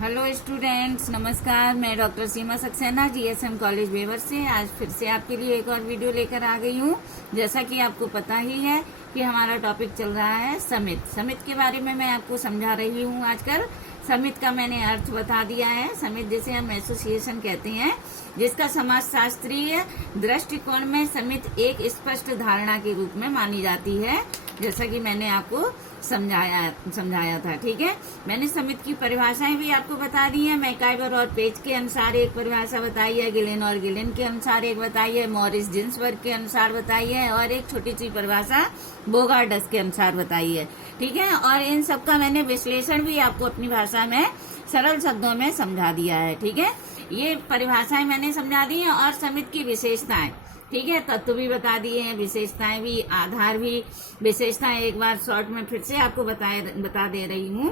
Hello students, नमस्कार। मैं doctor सीमा Saxena GSM college Weber से आज फिर से आपके लिए एक और वीडियो लेकर आ गई हूँ। जैसा कि आपको पता ही है कि हमारा टॉपिक चल रहा है समिट। समिट के बारे में मैं आपको समझा रही हूँ आजकल। समिट का मैंने अर्थ बता दिया है। समिट जिसे हम एसोसिएशन कहते हैं, जिसका समाजशास्त्रीय दृष्टिकोण में समिट एक स्पष्ट धारणा के रूप में मानी जाती है, जैसा कि मैंने आपको समझाया था। ठीक है, मैंने समिट की परिभाषाएं भी आपको बता दी है। मैकाइवर और पेज के अनुसार एक परिभाषा बताई है, गिलेन और गिलेन के अनुसार एक बताई है, मॉरिस जिन्सबर्ग के अनुसार बताई है, और एक छोटी सी परिभाषा बोगार्डस के अनुसार बताई है। ठीक है, और इन सब का मैंने विश्लेषण भी आपको अपनी भाषा में सरल शब्दों में समझा दिया है। ठीक है, ये परिभाषाएं मैंने समझा दी है, और समिट की विशेषताएं, ठीक है, तत्व भी बता दिए हैं, विशेषताएं भी, आधार भी। विशेषताएं एक बार शॉर्ट में फिर से आपको बता दे रही हूँ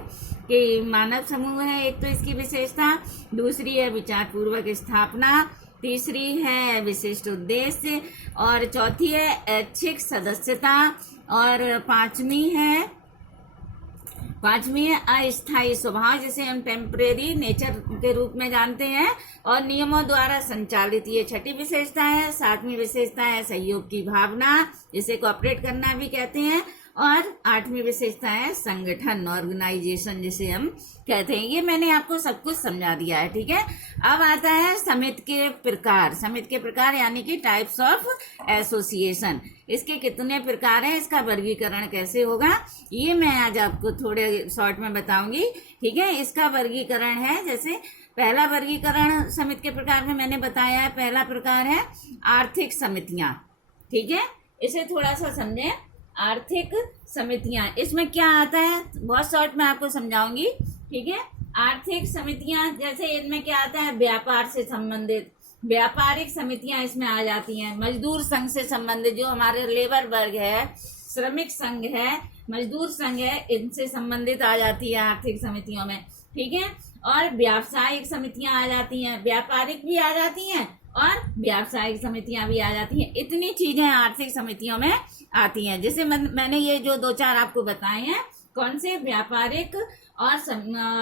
कि मानव समूह है एक तो इसकी विशेषता, दूसरी है विचार पूर्वक स्थापना, तीसरी है विशिष्ट उद्देश्य, और चौथी है ऐच्छिक सदस्यता, और पांचवी है अस्थायी स्वभाव, जिसे हम टेम्परेरी नेचर के रूप में जानते हैं, और नियमों द्वारा संचालित। ये छठी विशेषता है। सातवीं विशेषता है सहयोग की भावना, जिसे कोऑपरेट करना भी कहते हैं, और आठवीं विशेषता है संगठन, ऑर्गेनाइजेशन, जिसे हम कहते हैं। ये मैंने आपको सब कुछ समझा दिया है। ठीक है, अब आता है समिति के प्रकार। समिति के प्रकार यानी कि टाइप्स ऑफ एसोसिएशन। इसके कितने प्रकार हैं, इसका वर्गीकरण कैसे होगा, ये मैं आज आपको थोड़े शॉर्ट में बताऊंगी। ठीक है, इसका वर्गीकरण है, जैसे पहला वर्गीकरण समिति के प्रकार में मैंने बताया है। पहला प्रकार है आर्थिक समितियां। ठीक है, इसे थोड़ा सा समझें। आर्थिक समितियां, इसमें क्या आता है बहुत शॉर्ट में आपको समझाऊंगी। ठीक है, आर्थिक समितियां, जैसे इनमें क्या आता है, व्यापार से संबंधित व्यापारिक समितियां इसमें आ जाती हैं। मजदूर संघ से संबंधित, जो हमारे लेबर वर्ग है, श्रमिक संघ है, मजदूर संघ है, इनसे संबंधित आ जाती है आर्थिक समितियों में। ठीक है, और व्यावसायिक समितियां आ जाती हैं, व्यापारिक भी आ जाती हैं और व्यावसायिक समितियां भी आ जाती हैं। इतनी चीजें आर्थिक समितियों में आती हैं, जैसे मैंने ये जो दो चार आपको बताए हैं, कौन से, व्यापारिक और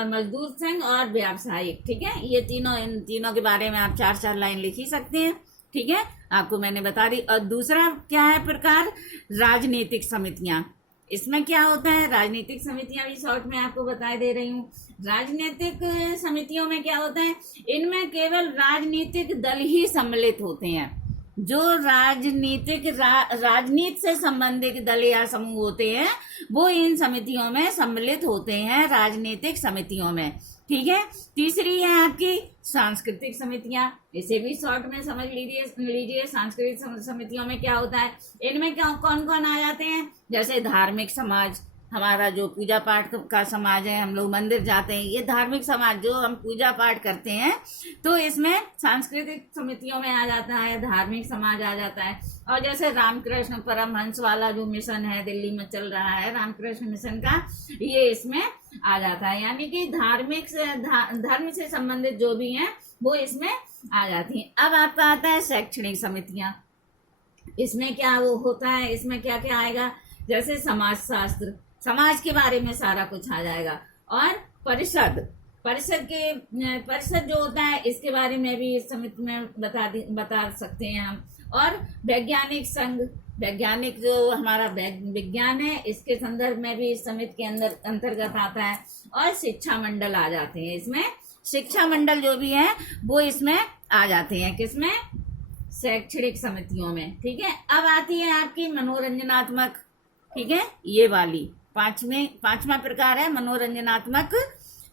मजदूर संघ और व्यावसायिक। ठीक है, ये इन तीनों के बारे में आप चार चार लाइन लिख ही सकते हैं। ठीक है, आपको मैंने बता दी। और दूसरा क्या है प्रकार, राजनीतिक समितियां। इसमें क्या होता है, राजनीतिक समितियां भी शॉर्ट में आपको बता दे रही हूँ। राजनीतिक समितियों में क्या होता है, इनमें केवल राजनीतिक दल ही सम्मिलित होते हैं। जो राजनीति से संबंधित दल या समूह होते हैं, वो इन समितियों में सम्मिलित होते हैं, राजनीतिक समितियों में। ठीक है, तीसरी है आपकी सांस्कृतिक समितियां। इसे भी शॉर्ट में समझ लीजिए। सांस्कृतिक समितियों में क्या होता है, इनमें क्या कौन कौन आ जाते हैं, जैसे धार्मिक समाज, हमारा जो पूजा पाठ का समाज है, हम लोग मंदिर जाते हैं, ये धार्मिक समाज जो हम पूजा पाठ करते हैं, तो इसमें सांस्कृतिक समितियों में आ जाता है, धार्मिक समाज आ जाता है। और जैसे रामकृष्ण परमहंस वाला जो मिशन है दिल्ली में चल रहा है, रामकृष्ण मिशन का, ये इसमें आ जाता है। यानी कि धर्म से संबंधित जो भी हैं वो इसमें आ जाती हैं। अब आपका आता है शैक्षणिक समितियां। इसमें क्या वो होता है, इसमें क्या क्या आएगा, जैसे समाज शास्त्र, समाज के बारे में सारा कुछ आ जाएगा। और परिषद जो होता है, इसके बारे में भी इस समिति में बता सकते हैं हम। और वैज्ञानिक संघ, वैज्ञानिक जो हमारा विज्ञान है, इसके संदर्भ में भी इस समिति के अंतर्गत आता है। और शिक्षा मंडल आ जाते हैं इसमें। शिक्षा मंडल जो भी है वो इसमें आ जाते हैं, किसमें, शैक्षणिक समितियों में। ठीक है, अब आती है आपकी मनोरंजनात्मक। ठीक है, ये वाली पांचवा प्रकार है मनोरंजनात्मक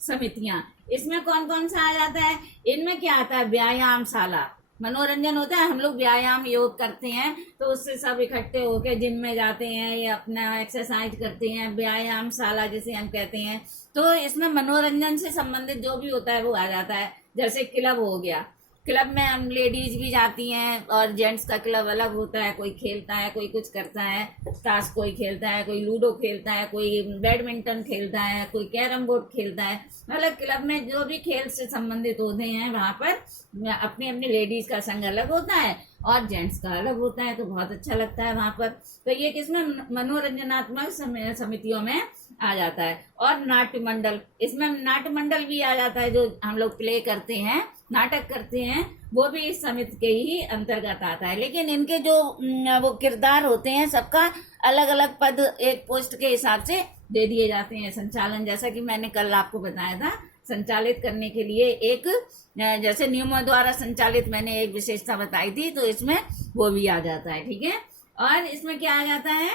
समितियां। इसमें कौन कौन सा आ जाता है, इनमें क्या आता है, व्यायामशाला। मनोरंजन होता है, हम लोग व्यायाम योग करते हैं, तो उससे सब इकट्ठे होकर जिम में जाते हैं या अपना एक्सरसाइज करते हैं, व्यायामशाला जिसे हम कहते हैं। तो इसमें मनोरंजन से संबंधित जो भी होता है वो आ जाता है। जैसे क्लब हो गया, क्लब में हम लेडीज भी जाती हैं, और जेंट्स का क्लब अलग होता है, कोई खेलता है, कोई कुछ करता है, ताश कोई खेलता है, कोई लूडो खेलता है, कोई बैडमिंटन खेलता है, कोई कैरम बोर्ड खेलता है। मतलब क्लब में जो भी खेल से संबंधित होते हैं, वहां पर अपनी अपनी लेडीज का संघ अलग होता है, और जेंट्स का अलग होता है, तो बहुत अच्छा लगता है वहां पर। तो ये किसमें मनोरंजनात्मक समितियों में आ जाता है। और नाट्य मंडल, इसमें नाट्य मंडल भी आ जाता है, जो हम लोग प्ले करते हैं, नाटक करते हैं, वो भी इस समिति के ही अंतर्गत आता है। लेकिन इनके जो वो किरदार होते हैं, सबका अलग अलग पद एक पोस्ट के हिसाब से दे दिए जाते हैं। संचालन, जैसा कि मैंने कल आपको बताया था, संचालित करने के लिए एक, जैसे नियमों द्वारा संचालित मैंने एक विशेषता बताई थी, तो इसमें वो भी आ जाता है। ठीक है, और इसमें क्या आ जाता है,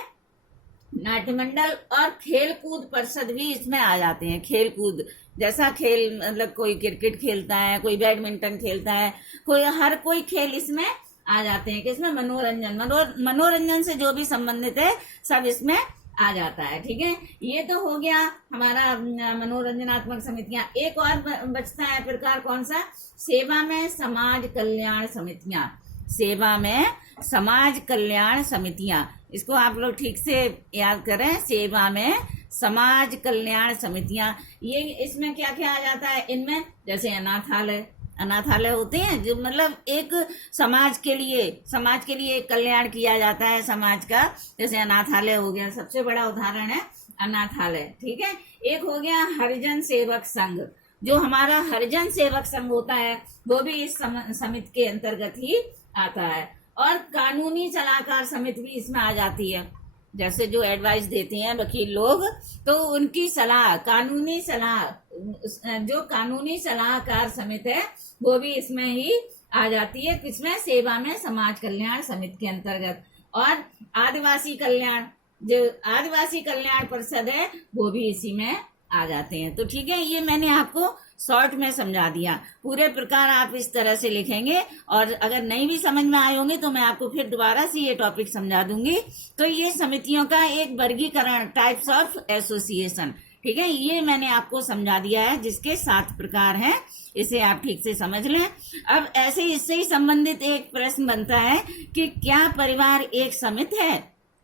नाट्य मंडल और खेल कूद परिषद भी इसमें आ जाते हैं। खेल कूद, जैसा खेल, मतलब कोई क्रिकेट खेलता है, कोई बैडमिंटन खेलता है, कोई हर कोई खेल इसमें आ जाते हैं। किसमें, मनोरंजन से जो भी संबंधित है सब इसमें आ जाता है। ठीक है, ये तो हो गया हमारा मनोरंजनात्मक समितियां। एक और बचता है प्रकार, कौन सा, सेवा में समाज कल्याण समितियां। सेवा में समाज कल्याण समितियां, इसको आप लोग ठीक से याद करें, सेवा में समाज कल्याण समितियां। ये इसमें क्या क्या आ जाता है इनमें, जैसे अनाथालय होते हैं, जो मतलब एक समाज के लिए कल्याण किया जाता है समाज का, जैसे अनाथालय हो गया, सबसे बड़ा उदाहरण है अनाथालय। ठीक है, एक हो गया हरिजन सेवक संघ, जो हमारा हरिजन सेवक संघ होता है वो भी इस समिति के अंतर्गत ही आता है। और कानूनी सलाहकार समिति भी इसमें आ जाती है, जैसे जो एडवाइस देते हैं वकील लोग, तो उनकी सलाह, जो कानूनी सलाहकार समिति है वो भी इसमें ही आ जाती है। किसमें, सेवा में समाज कल्याण समिति के अंतर्गत। और आदिवासी कल्याण, जो आदिवासी कल्याण परिषद है, वो भी इसी में आ जाते हैं। तो ठीक है, ये मैंने आपको शॉर्ट में समझा दिया। पूरे प्रकार आप इस तरह से लिखेंगे, और अगर नहीं भी समझ में आए होंगे तो मैं आपको फिर दोबारा से ये टॉपिक समझा दूंगी। तो ये समितियों का एक वर्गीकरण, टाइप्स ऑफ एसोसिएशन, ठीक है, ये मैंने आपको समझा दिया है, जिसके 7 प्रकार हैं। इसे आप ठीक से समझ लें। अब ऐसे इससे ही संबंधित एक प्रश्न बनता है कि क्या परिवार एक समिति है।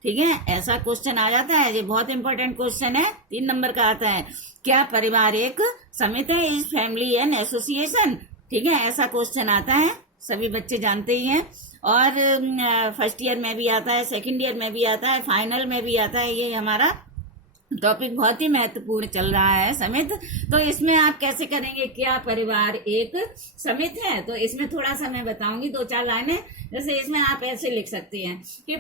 ठीक है, ऐसा क्वेश्चन आ जाता है, ये बहुत इंपॉर्टेंट क्वेश्चन है, 3 नंबर का आता है। क्या परिवार एक समिति है, इज फैमिली एन एसोसिएशन। ठीक है, ऐसा क्वेश्चन आता है, सभी बच्चे जानते ही हैं। और फर्स्ट ईयर में भी आता है, सेकंड ईयर में भी आता है, फाइनल में भी आता है। ये हमारा टॉपिक बहुत ही महत्वपूर्ण चल रहा है, समिति। तो इसमें आप कैसे करेंगे, क्या परिवार एक समिति है, तो इसमें थोड़ा सा मैं बताऊंगी 2-4 लाइनें। जैसे इसमें आप ऐसे लिख सकते हैं कि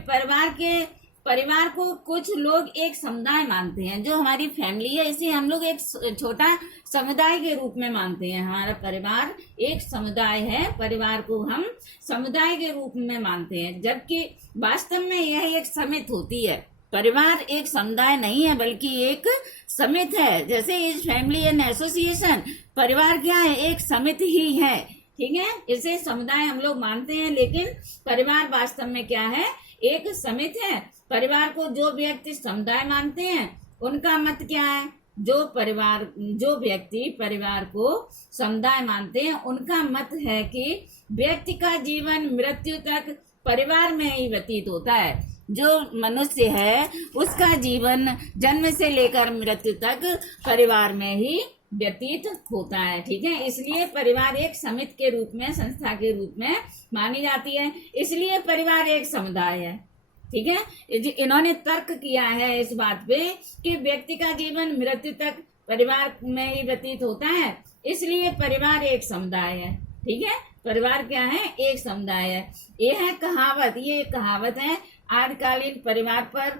परिवार को कुछ लोग एक समुदाय मानते हैं, जो हमारी फैमिली है इसे हम लोग एक छोटा समुदाय के रूप में मानते हैं। हमारा परिवार एक समुदाय है, परिवार को हम समुदाय के रूप में मानते हैं, जबकि वास्तव में यह एक समिति होती है। परिवार एक समुदाय नहीं है, बल्कि एक समिति है। जैसे इस फैमिली एंड एसोसिएशन, परिवार क्या है, एक समिति ही है। ठीक है, इसे समुदाय हम लोग मानते हैं, लेकिन परिवार वास्तव में क्या है, एक समिति है। परिवार को जो व्यक्ति समुदाय मानते हैं, उनका मत क्या है, जो व्यक्ति परिवार को समुदाय मानते हैं, उनका मत है कि व्यक्ति का जीवन मृत्यु तक परिवार में ही व्यतीत होता है। जो मनुष्य है उसका जीवन जन्म से लेकर मृत्यु तक परिवार में ही व्यतीत होता है। ठीक है, इसलिए परिवार एक समिति के रूप में, संस्था के रूप में मानी जाती है, इसलिए परिवार एक समुदाय है। ठीक है, इन्होंने तर्क किया है इस बात पे कि व्यक्ति का जीवन मृत्यु तक परिवार में ही व्यतीत होता है, इसलिए परिवार एक समुदाय है। ठीक है, परिवार क्या है, एक समुदाय है। ये है कहावत, ये कहावत है आदिकालीन परिवार पर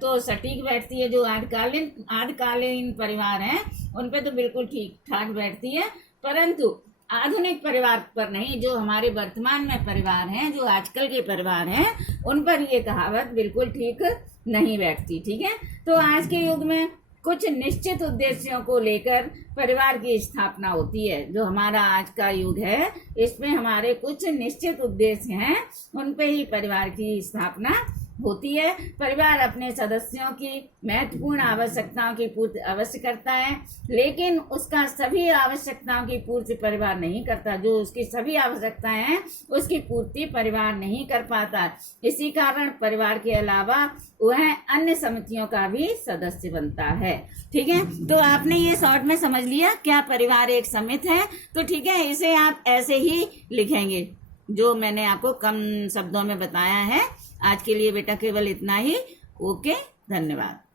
तो सटीक बैठती है। जो आदिकालीन परिवार हैं उन पे तो बिल्कुल ठीक ठाक बैठती है, परंतु आधुनिक परिवार पर नहीं। जो हमारे वर्तमान में परिवार हैं, जो आजकल के परिवार हैं, उन पर ये कहावत बिल्कुल ठीक नहीं बैठती। ठीक है, तो आज के युग में कुछ निश्चित उद्देश्यों को लेकर परिवार की स्थापना होती है। जो हमारा आज का युग है, इसमें हमारे कुछ निश्चित उद्देश्य हैं, उन पे ही परिवार की स्थापना होती है। परिवार अपने सदस्यों की महत्वपूर्ण आवश्यकताओं की पूर्ति अवश्य करता है, लेकिन उसका सभी आवश्यकताओं की पूर्ति परिवार नहीं करता। जो उसकी सभी आवश्यकताएं हैं उसकी पूर्ति परिवार नहीं कर पाता। इसी कारण परिवार के अलावा वह अन्य समितियों का भी सदस्य बनता है। ठीक है, तो आपने ये शॉर्ट में समझ लिया क्या परिवार एक समिति है। तो ठीक है, इसे आप ऐसे ही लिखेंगे। जो मैंने आपको कम शब्दों में बताया है। आज के लिए बेटा केवल इतना ही। ओके, धन्यवाद।